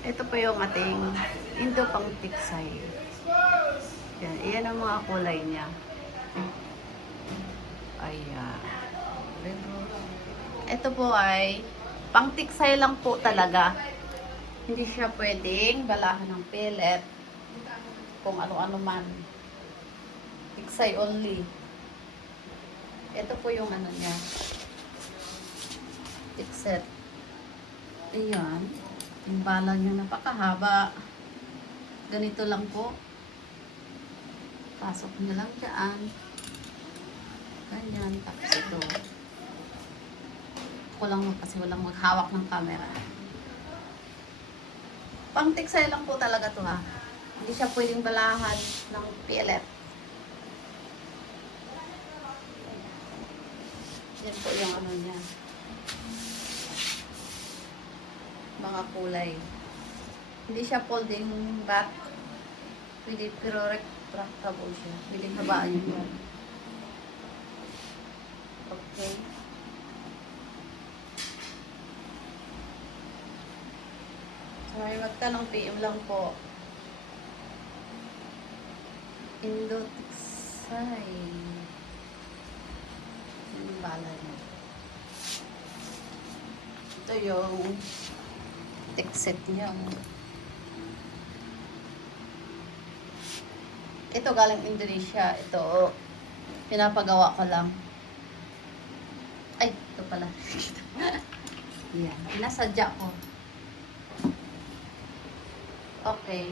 Ito po yung ating Indo pang tiksay. Yan, iyan ang mga kulay niya. Ayan. Ito po ay pang tiksay lang po talaga. Hindi siya pwedeng balahan ng pellet. Kung ano-ano man. Tiksay only. Ito po yung ano niya. Tikset. Ayan. Yung bala niya napakahaba. Ganito lang po. Pasok nyo lang dyan. Ganyan. Tapos ito. Ako lang kasi walang maghawak ng camera. Pang tiksay lang po talaga to ha. Hindi siya pwedeng balahan ng pellet. Yan po yung ano niya. Mga kulay. Hindi siya folding back. Pwede, pero retractable siya. Pwede habaan yun yan. Okay. Sorry, magtanong PM lang po. Indo tiksay. Yung bala niya. Ito yung tikset niya. Ito galing Indonesia. Ito, pinapagawa ko lang. Ay, ito pala. Yan, pinasadya ko. Okay.